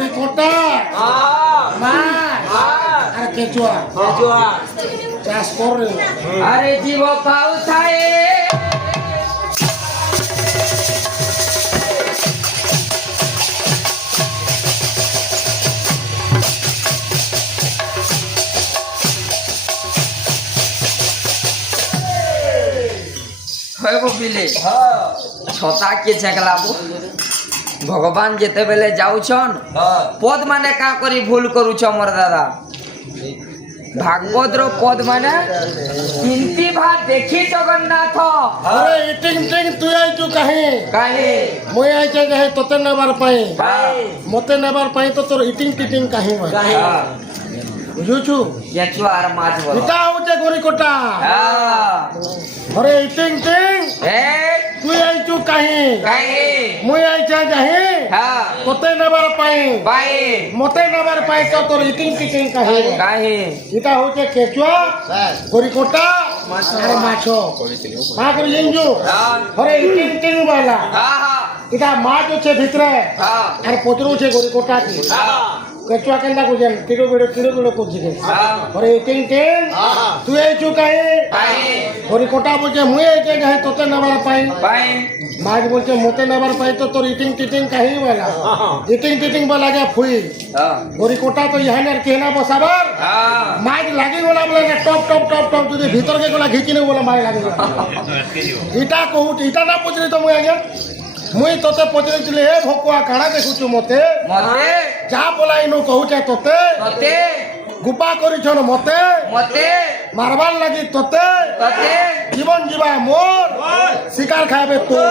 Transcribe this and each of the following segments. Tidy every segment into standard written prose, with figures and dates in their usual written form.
গরি কোটা মা আর কেচুয়া চাষ করে আরে জীব পাউ থাকে বিলে ছতা কে ছেকলাবো ভগবান যেতেবেলে যাউছন পদ মানে কা করি ভুল করুছ মোর দাদা ভাগবতর পদ মানে তিনটি ভাগ দেখি জগন্নাথ আরে ইটিং টিং তুই আইছু কাহে কাহে মই আইছে কাহে তোতে নেবার পাই ভাই মতে নেবার পাই তো তোর ইটিং টিটিং কাহে কাহে বুঝুছু যেচু আর মাছ বল এটা হচ্ছে গরি কোটা আরে ইটিং টিং এই তুই আইছু কাহে কাহে মই আইছে কাহে হ্যাঁ তোতে নেবার পাই ভাই মতে নেবার পাই তো তোর ইটিং টিটিং কাহে কাহে এটা হচ্ছে কেচুয়া গরি কোটা আর মাছ মা করে জানছু আরে ইটিং টিং বালা এটা মাছ হচ্ছে ভিতরে আর পত্র হচ্ছে গরি কোটা কি কেচুয়া কেন্দা করছেন কিলো বিড়ো করছি আরে ইটিং টিং তুই আইছু কাহে গরি কোটা বলছে মুই আইছে কাহে তোতে নেবার পাই মাছ বলছে মতে নেবার পাই তো তোর ইটিং টিটিং কাহি বলা ইটিং টিটিং বলা যে ফুই গরি কোটা তো ইহানের কেনা বসাবার মাছ লাগি গলা বলে টপ টপ টপ টপ যদি ভিতরকে গলা ঘিচি নেব বলে মাছ লাগি ইটা কহুছি ইটা না পচরি তো মুই আগে মুই তোতে পচরিছিলি হে ভকুয়া কাଣା দেখুছু মতে মতে যা বলাইনু কহুছে তোতে মতে গুপা করিছন মতে মতে মারবার লাগি তোতে মতে জীবন জীবা মোর শিকার খাইবে তো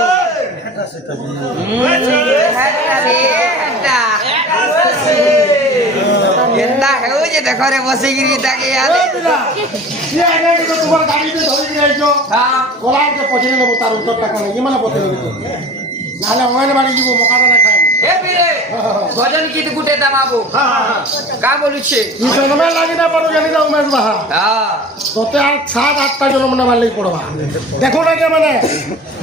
কেন্দা হেউছে দেখো রে বসিগিরি তাকে তোমার গাড়িতে ধরে যাইছো গলাকে পচরে নেবো তার উত্তর টাকা নেই মানে পচরে নেবো নাহলে অঙ্গনে বাড়ি দিব মকা দানা খাইব এ বিরে ভজন গীত গুটে দামাবো কা বলুছে ই জন্মে লাগি না পারো জানি না উমেশ বাহা হ্যাঁ তোতে আর 7-8টা জন্ম না মারলেই পড়বা দেখো না কে মানে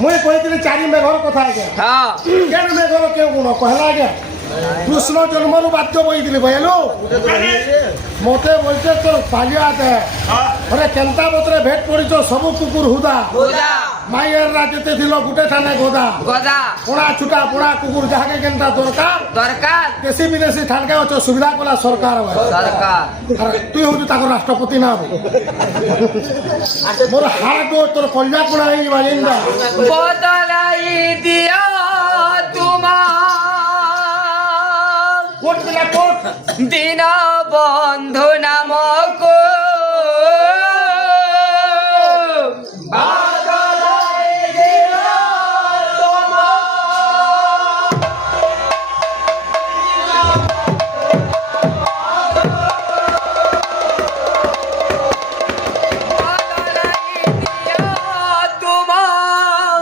মুই কইছিলি 4 মেঘর কথা আগে হ্যাঁ কেন মেঘর কেউ কোন কহলা আগে কৃষ্ণ জন্মরু বাদ্য বইছিলি বইলো মতে বলছে তোর পালিয়াতে আরে কেন্তা বতরে ভেট পড়িছ সবু কুকুর হুদা গোদা মাইয়ের রাজতে ছিল গুটে থানে গোদা গোদা পোড়া ছুটা পোড়া কুকুর যাহাকে কেন্তা দরকার দরকার দেশি বিদেশি ঠানকে হচ্ছে সুবিধা কলা সরকার দরকার আর তুই হচ্ছু তাকে রাষ্ট্রপতি না মোর হাড় তোর কল্যা পোড়া হয়ে যাবা জিন্দা বদলাই দিও তোমার কোট পিলা কোট দিন বন্ধু নামক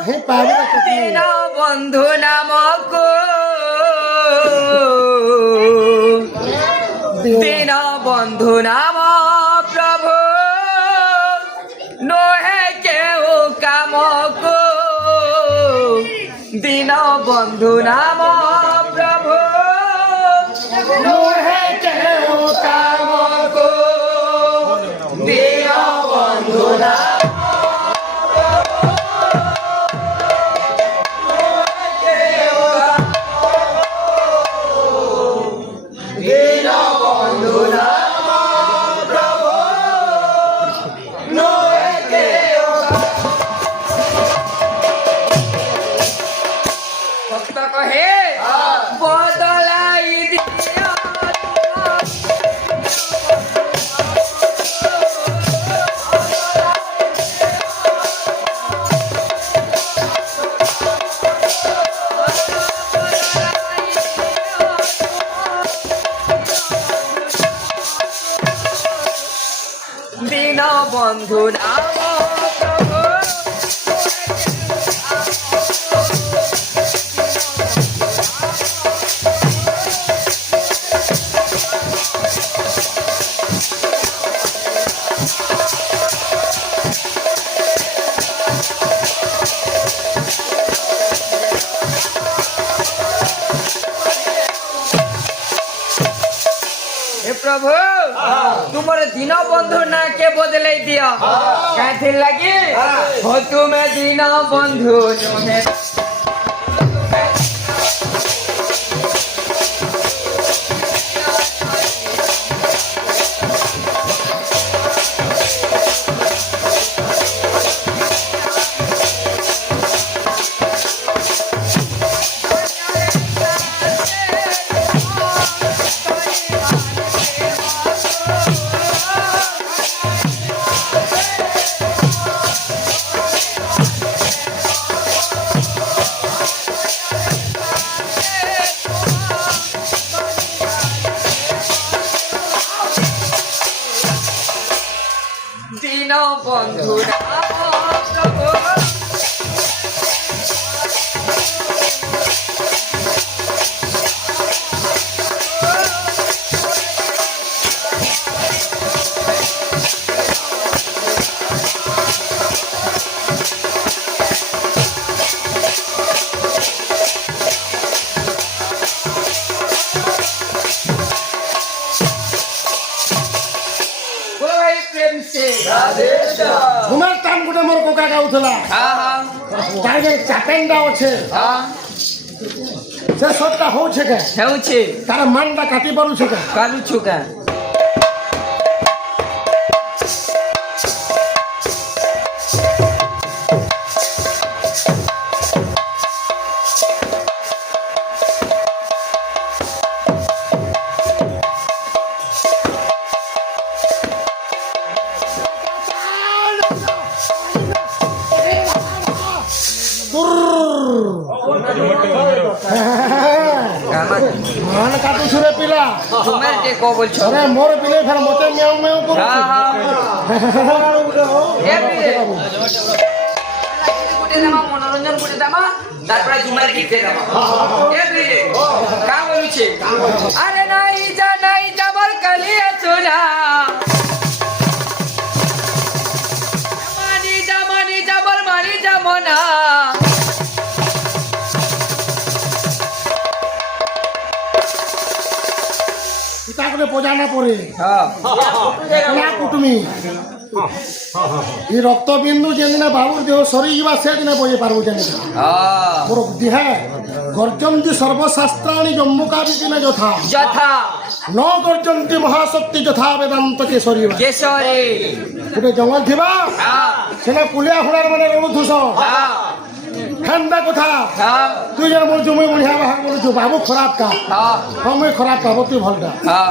হে পাবে দিন বন্ধু নামক দিন বন্ধু নাম প্রভু নহে কেউ কামক দিন বন্ধু নাম প্রভু নহে কেউ কামক দিন বন্ধু নাম ভক্ত কহে বদলাই দিও দিন বন্ধু নাম প্রভু ପ୍ରଭୁ ତୁମର ଦିନ ବନ୍ଧୁ ନା କେ ବଦଲେଇ ଦିଅ କାହିଁଥିର ଲାଗି ହୋ ତୁମେ ଦିନ ବନ୍ଧୁ ନୁହେଁ দিন বন্ধু না প্রভু बोलो भाई प्रेम से তোমার টান গোটে মোর কোকা গাউଥିଲା हाँ हाँ তার যে চাপেনটা আছে हाँ সে সবটা হচ্ছে কে ହେଉଛି তার মানটা কাটি পারুছে কে କାଲୁଛୁ କା মান কাটুছু রে পিলা ତୁମେ ଟିକେ କଣ ବୋଲଛ আরে মোর পিলে ফের মতে মেও মেও করু हाँ हाँ ଏ ପିଲେ ଗୋଟେ ଦେମା ମନୋରଞ୍ଜନ ଗୋଟେ ଦେମା ତାପରେ ଝୁମାର ଗୀତ ଦେମା ଏ ପିଲେ କା ବୋଲୁଛେ ଆରେ ନାଇ ଯା ମୋର କାଲି ଆସୁନା ମାନି ଯା ମୋର ମାନି ଯା ମନା পিতা করে বোঝানা পড়ে ହଁ না কুটুমি এই রক্তবিন্দু যেদিনে বাবুর দেহ সরি যা সেদিনে বজে পারবো জানি ହଁ মোর বুদ্ধি হ্যাঁ গর্জন্তি সর্বশাস্ত্রাণি জম্মুকাবিপিনে যথা ଯଥା ন গর্জন্তি মহাশক্তি যথা বেদান্ত কেশরী କେଶରୀ গোটে জঙ্গল থিবা ହଁ সেনে পুলিয়া ঘোড়ার মানে রণুথুস ହଁ ঠান্ডা কথা ହଁ তুই যেন বলছু মুই বঢ়িয়া বাহার বলছু বাবু খারাপ কা ହଁ হ্যাঁ মুই খারাপ পাবো তুই ভলটা ହଁ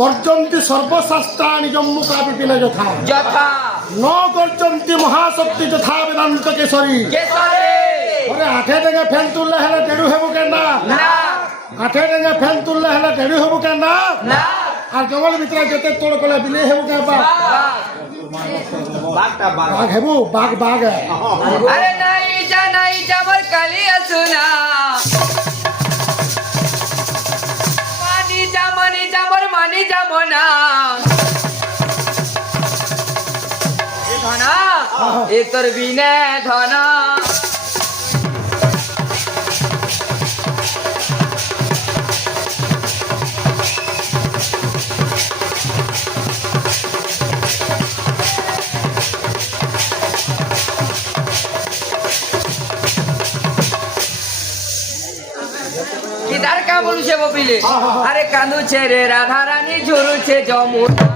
গর্জন্তি সর্বশাস্ত্রাণি জম্মুকাবিপিনে যথা ଯଥା ন গর্জন্তি মহাশক্তি যথা বেদান্ত কেশরী କେଶରୀ আরে আঠে ডেঙ্গা ফ্যান তুললে হেলে টেড়ু হেবু কেনা ନା আঠে ডেঙ্গা ফ্যান তুললে হেলে টেড়ু হেবু কেনা ନା আর জঙ্গল ভিতরে যেতে তোড় কলে বিলে হেবু কেবা বাঘ হেবু বাঘ বাঘ अरे नहीं जा मोर काली असुना मानी जा मोर मानी जा मोना ए धना ए तोर बिने धना किधर का बोलू छे बपिले अरे कांदू छे रे राधा रानी झुरु छे जमुना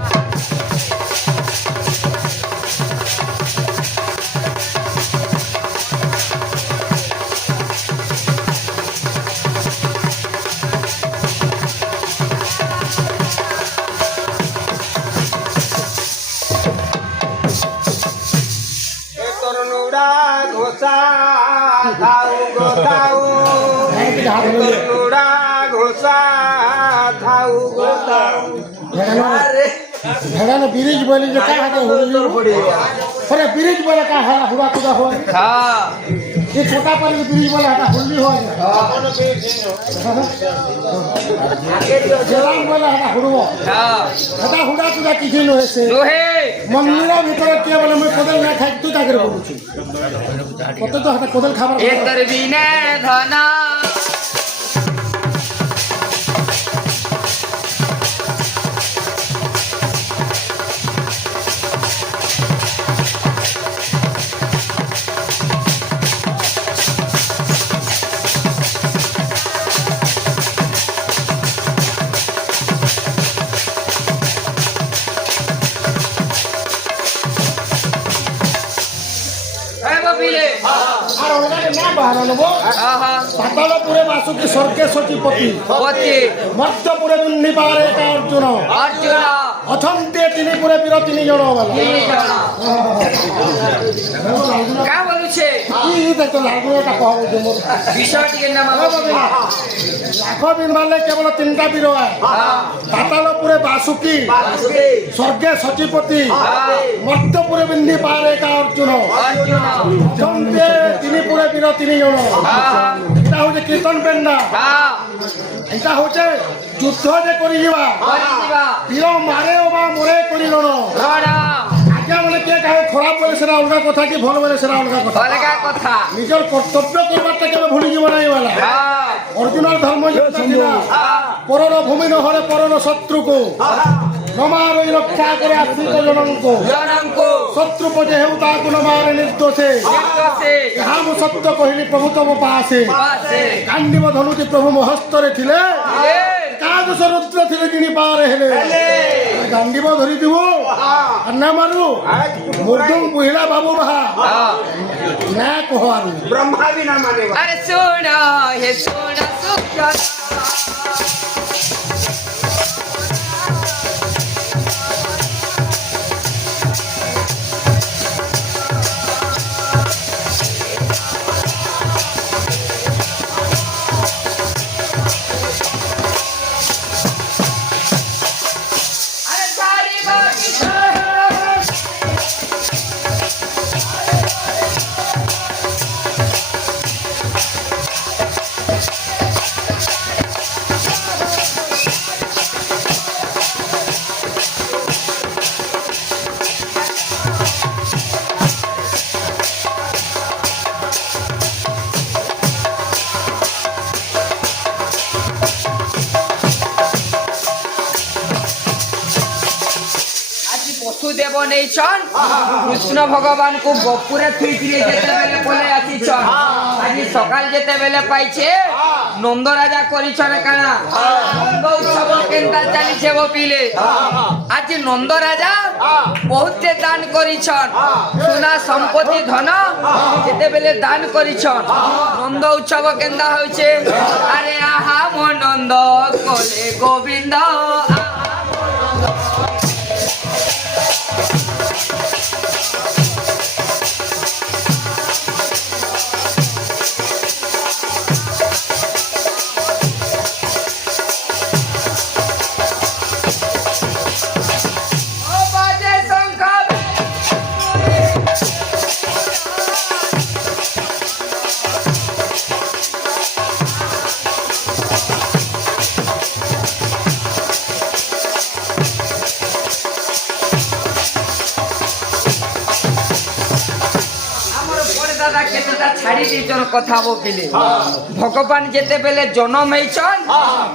তরুণুরা ঘোষা ধাউ গো ধাউ তরুণুরা ঘোষা ধাউ গো ধাউ अरे ভেড়ানো ব্রিজ বলি যে কা হাতে হুড়ি পরে ব্রিজ বলে কা হালা হুড়া কুদা হয় हाँ এই ছোটা পারে ব্রিজ বলে হাটা হুড়ি হয় জেলাম বলে হাটা হুড়ব हाँ হাটা হুড়া কুদা কিছু নহেছে लोहे মন্দির ভিতরে কে বলে মুই কোদল না খাই তুই তাকে বলুছি কত তো হাতে কোদল খাবার ए तोर बिने धना নেব আহা পাতালপুরে বাসুকি স্বর্গে সচিপতি পতি মধ্যপুরে বিন্দিপারে একা অর্জুন অর্জুন অছন্তে তিনি পুরে বীর তিনি জন বলা তিনি জন কা বলুছে কি দেখো লাগুটা কহ বলছে মোর বিষয় টিকে না মামা লাখ দিন বালে কেবল তিনটা বীর হয় পাতালপুরে বাসুকি স্বর্গে সচিপতি মধ্যপুরে বিন্দিপারে একা অর্জুন অর্জুন অছন্তে তিনি পুরে বীর তিনি জন এটা হচ্ছে কীর্তন পেন্ডা এটা হচ্ছে যুদ্ধ যে করি যা বলিবা বীর মারে বা মরে করিল না রড়া আজ্ঞা মানে কে কাহে খারাপ বলে সেটা অলগা কথা কি ভাল বলে সেটা অলগা কথা অলগা কথা নিজের কর্তব্য করবারটা কেবে ভুলি যাব নাই বলা অর্জুনের ধর্ম ছিল পরর ভূমি নহরে পরর শত্রুকু নমার ওই রক্ষা করে আশ্রিত জনঙ্ক জনঙ্ক শত্রু পজে হেউ তাহাকু নমারে নির্দোষে নির্দোষে ଏହା ମୁଁ ସତ୍ୟ କହିଲି ପ୍ରଭୁ ତମ ପାଶେ পাশে କାଣ୍ଡିବ ଧନୁଟି ପ୍ରଭୁ ମୋ ହସ୍ତରେ ଥିଲେ ଏକାଦଶ ରୁଦ୍ର ଥିଲେ କିଣି ପାରେ ହେଲେ ଗାଣ୍ଡିବ ଧରିଥିବୁ ନା ମାରୁ ମୃଦୁଂ ବୁହିଲା ବାବୁ ବାହା ନା କହାରୁ ब्रह्मा भी ना माने अरे सोना हे सोना सुखा अरे सारी बात আজি বসুদেব নেইছন কৃষ্ণ ভগবান কু গপুরে থুইছিলে যেতেবেলে পলে আসিছন আজি সকাল যেতেবেলে পাইছে নন্দ রাজা করিছন কানা নন্দ উৎসব কেনতা চালিছে বপিলে আজি নন্দ রাজা বহুতে দান করিছন সোনা সম্পত্তি ধন যেতেবেলে দান করিছন নন্দ উৎসব কেনতা হইছে আরে আহা মো নন্দ কোলে গোবিন্দ ও বাজে শঙ্খ আমার বড় দাদা কেতেটা ছাড়ি দিয়েছন কথা বকিলে ভগবান যেতেবেলে জন্ম হইছন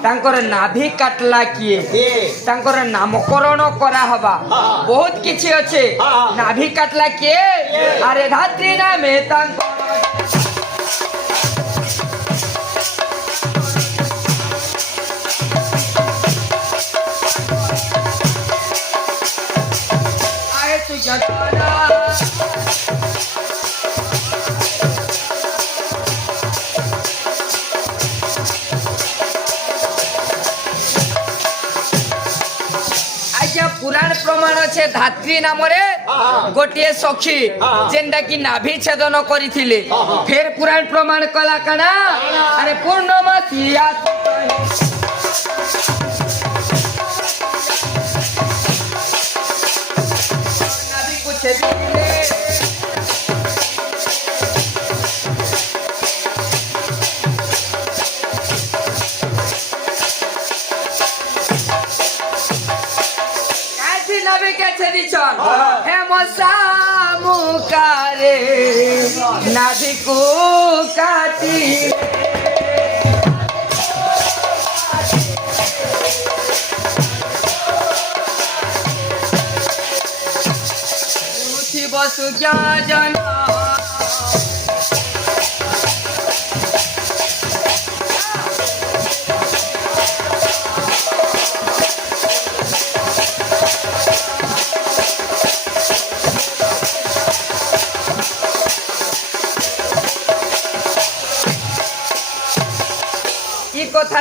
তাঙ্কর নাভি কাটলা কিয়ে তাঙ্কর নামকরণ করা হবা বহুত কিছু আছে নাভি কাটলা কিয়ে আরে ধাত্রী নামে তাঙ্কর আরে তুই যতনা পুরাণ প্রমাণ আছে ধাত্রী নামরে গোটিয়ে সখী যেনটা কি নাভি ছেদন করিছিলে ফের পুরাণ প্রমাণ কলা কানা আরে পূর্ণমাসী নাভি কুছে দিলে নাভি কেছে দিছন হে মশা মুকারে নাভি কো কাটি উঠি বসু জন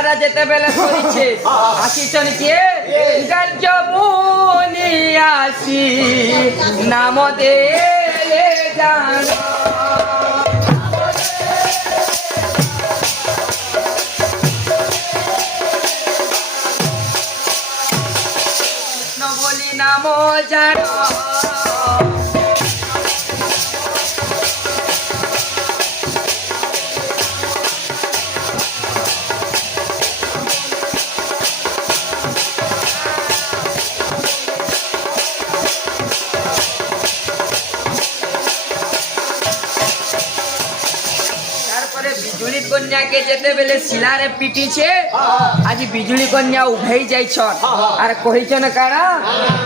ধারা যেতেবেলে করিছে আসিছন কে গার্জমুনি আসি নাম দেলে জান বলি নাম জান বিজুଳି কন্যাকে যেতেবেলে শিলারে পিটিছে আজ বিজুলি কন্যা উভেই যাইছন আর কহিছন কারা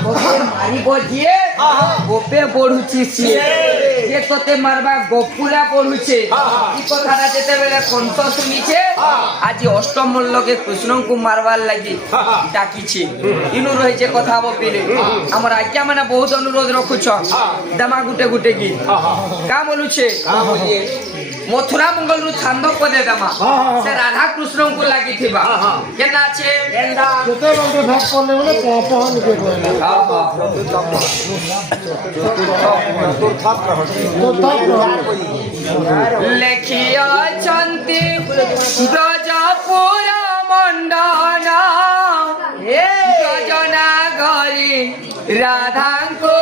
তোকে মারিব যিয়ে গোপে পড়ুছি সিয়ে যে তোতে মারবা গোপুরা পড়ুছে এই কথাটা যেতেবেলে কণ্ঠ শুনিছে আজ অষ্টমল্লকে কৃষ্ণଙ୍କୁ মারবার লাগি ডাকিছে ইনু রয়েছে কথা বপিলে আমার আজ্ঞা মানে বহুত অনুরোধ রখুছ দামা গুটে গুটে গীত কা বলুছে মথুরা মঙ্গল রু ছান্দক পদে দামা সে রাধা কৃষ্ণଙ୍କୁ লাগিথিবা কেনা আছে যেতে বলতে ভেট করলে বলে পহ নিকে কইলা লেখিয়াছন্তি ব্রজপুর মণ্ডন যোজনা গরি রাধাଙ୍କୁ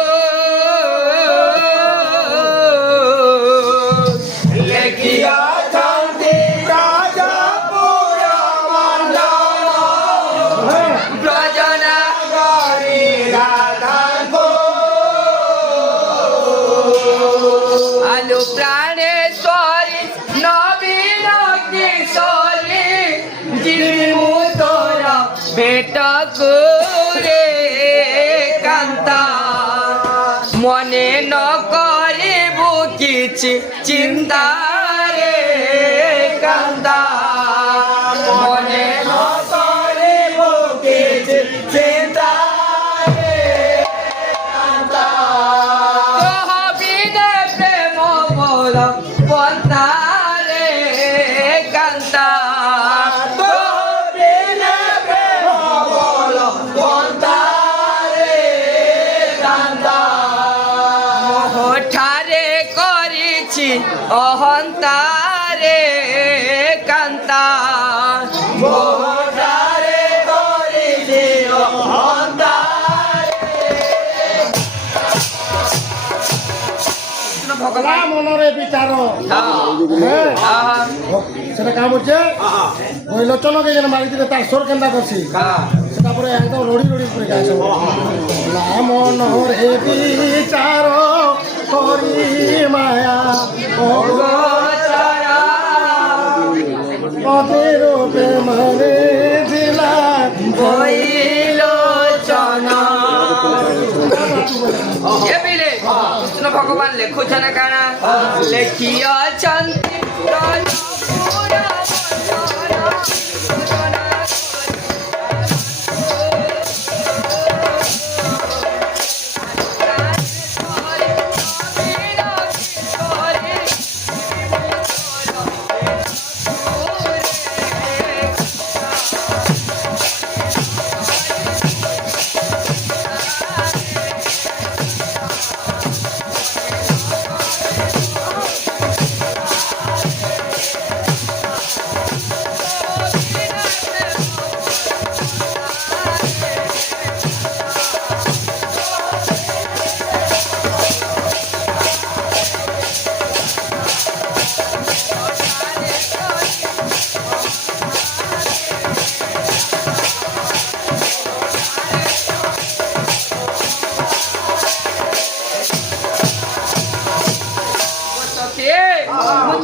আলু প্রাণেশ্বরী নবীন কিশোরী জিমু তোর ভেট করে কান্তা মনে ন করিবু কিছু চিন্তা রে কান্তা মনে ন করিবু কিছু চিন্তা অহন্তারে কান্তা মোহটারে করিছি অহন্তারে ভগবান মনরে বিচার সেটা কাম হচ্ছে ওই লোচনকে যেন মারিছিলে তার সোর কেন্দা করছি সেটা পরে একদম রড়ি রড়ি করে গাছ মনরে বিচার করি মায়া পথের মানে দিলা কৃষ্ণ ভগবান লেখুছেন কাଣା লেখিয়াছন্তি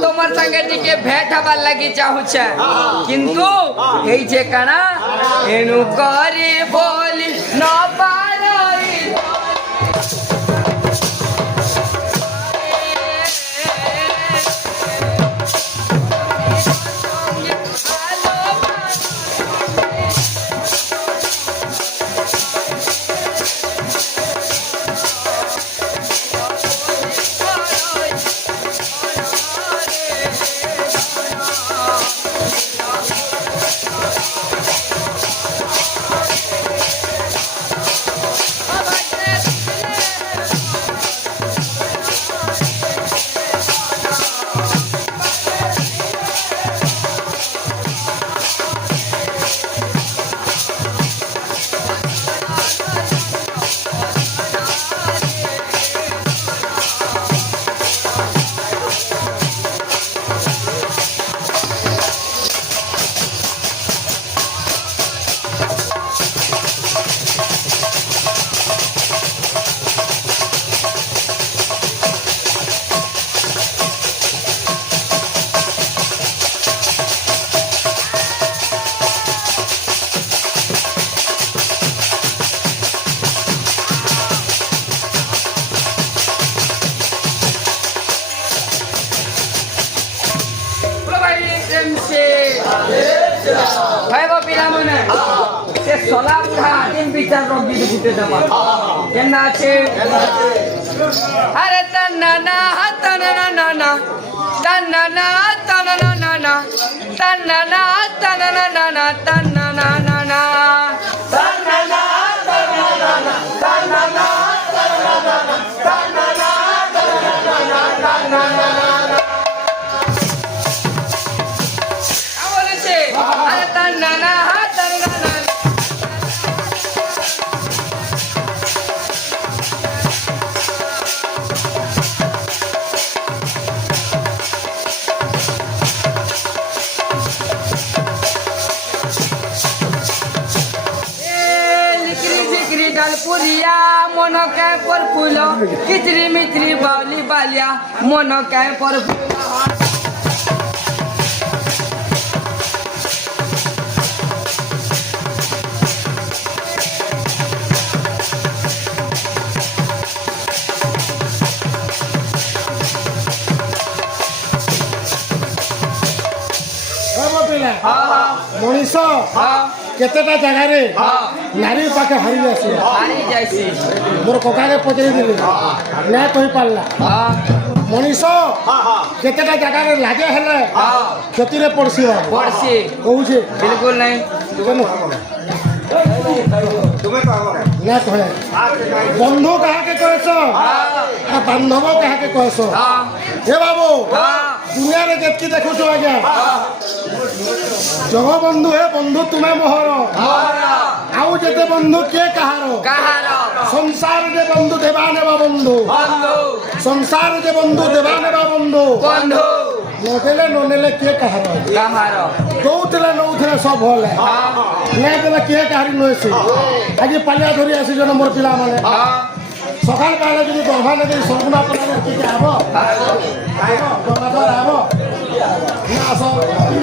তোমার সঙ্গে টিকে ভেট হবার লাগি চাহুছে কিন্তু এই যে কানা এনু করি বলি ন পারি সলা বুড়া দিন বিচার রবি গুটে দেবা কেন আছে আরে তন্না তন্না না তন্না তন্না বলেছে আরে তন্না पुरिया मन काय पर फूल किचरी मिचरी बावली बालिया मन काय पर फूल মଣିষ কেতেটা জায়গায় নারী পাখে হারি আসে হারি যাইছি মোর ককাকে পচারি দিলি না কই পারলা মଣିষ কেতেটা জায়গায় লাগে হেলে ক্ষতিরে পড়ছি পড়ছি কହୁছে বিলকুল নাই না কহে বন্ধু কাহাকে কয়েছ আর বান্ধব কাহাকে কয়েছ হে বাবু দুনিয়ারে যেতকি দেখুছ আজ্ঞা জগবন্ধু হে বন্ধু তুমি মোহর আউ যেতে বন্ধু কে কাহার কাহার সংসার যে বন্ধু দেবা নেবা বন্ধু বন্ধু সংসার যে বন্ধু দেবা নেবা বন্ধু বন্ধু নদেলে ননেলে কে কাহার কাহার দৌথলে নৌথলে সব হলে নাই দেলে কে কাহারি নইছে আজি পালিয়া ধরি আসি জন মোর পিলা মানে সকাল কালে যদি দরভা নদী সগুনা পড়ালে কি আব জমাদার আব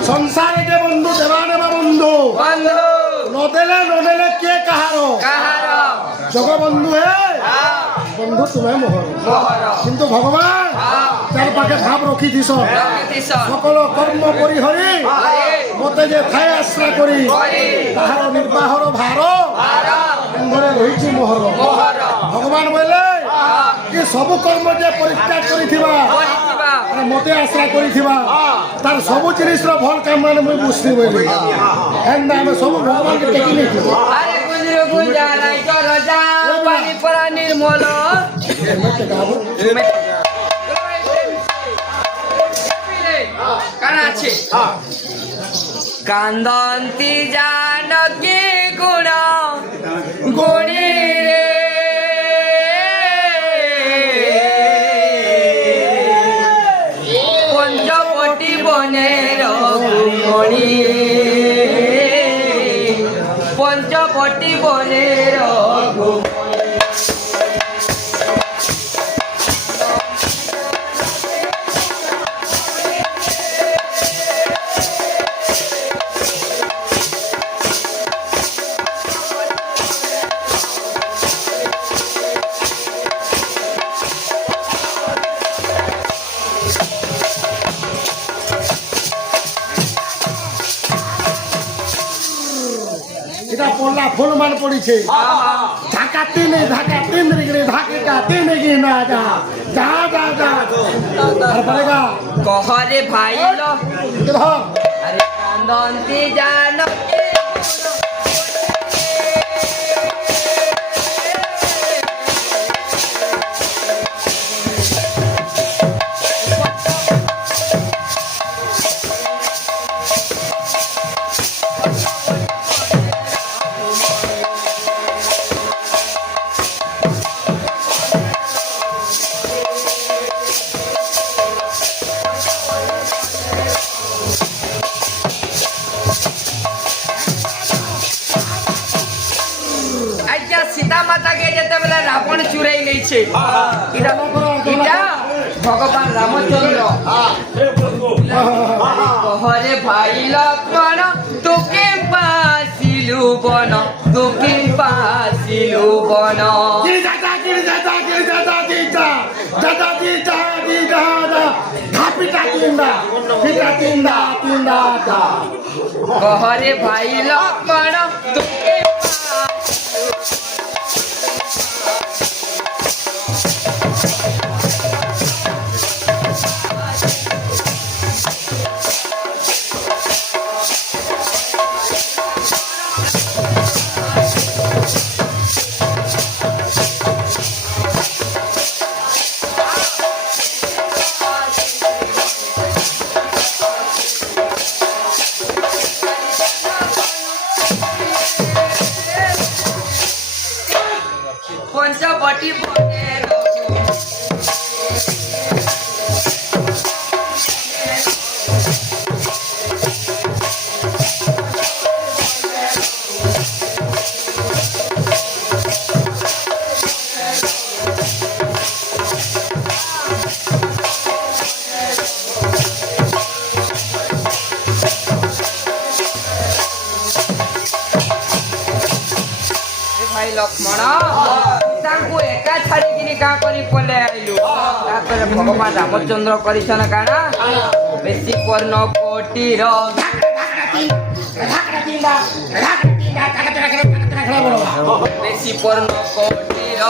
সংসারে যে বন্ধু দেবা নেবা বন্ধু বন্ধু নদেলে ননেলে কে কাহার কাহার জগবন্ধু হে বন্ধু তুমি মোহর মোহর কিন্তু ভগবান তার পাখে ভাব রখি দিছ রখিতিস সকল কর্ম করি হরি মতে যে ঠাই আশ্রয় করি তাহার নির্বাহর ভার ঘরে রহিছি মোহর মোহর ভগবান বলে কি সবু কর্ম যে পরিত্যাগ করিথিবা করিবা আর মতে আশ্রয় করিথিবা তার সবু জিনিসর ভাল কাম মানে মুই বুঝছি বলি এন্ড আমি সবু ভগবানকে টেকি নিছি আরে গুজরু গুজারাই কর যা পানি পরা নির্মল কানা আছে কান্দন্তি জানকী গুণ গুণী রে পঞ্চবটি বনের গুণী পঞ্চবটি বনের এটা পড়লা ফুল মান পড়িছে ঢাকা তিন রে ঢাকা তিন গি না যা যা যা যা আর বলেগা কহরে ভাইল ধর আরে কান্দন্তি জানকী সীতা মাতাকে যেতেবেলে রাবণ চুরাই নেইছে এটা ভগবান রামচন্দ্র কহরে ভাই লক্ষ্মণ তোকে পাসিলু বন তোকে পাসিলু বন ধাপিটা তিনটা দা গহরে ভাই লক্ষ্মণ তোকে পঞ্চবটি বনের ভাই লক্ষ্মণ ତାଙ୍କୁ ଏକା ଛାଡ଼ିକିରି କାଁ କରି ପଳେଇ ଆଇଲୁ ତାପରେ ଭଗବାନ ରାମଚନ୍ଦ୍ର କରିଛନ କାଣା ବେଶୀ କର୍ଣ୍ଣ କୋଟିର ବେଶୀ କର୍ଣ୍ଣ କୋଟିର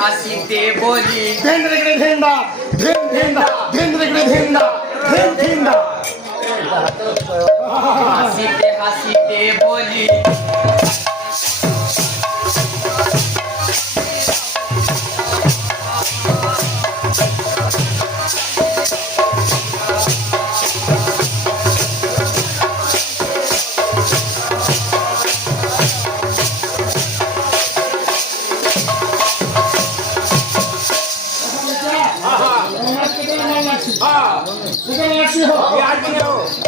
হাসিতে বলি হাসিতে হাসিতে বলি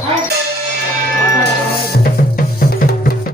हाँ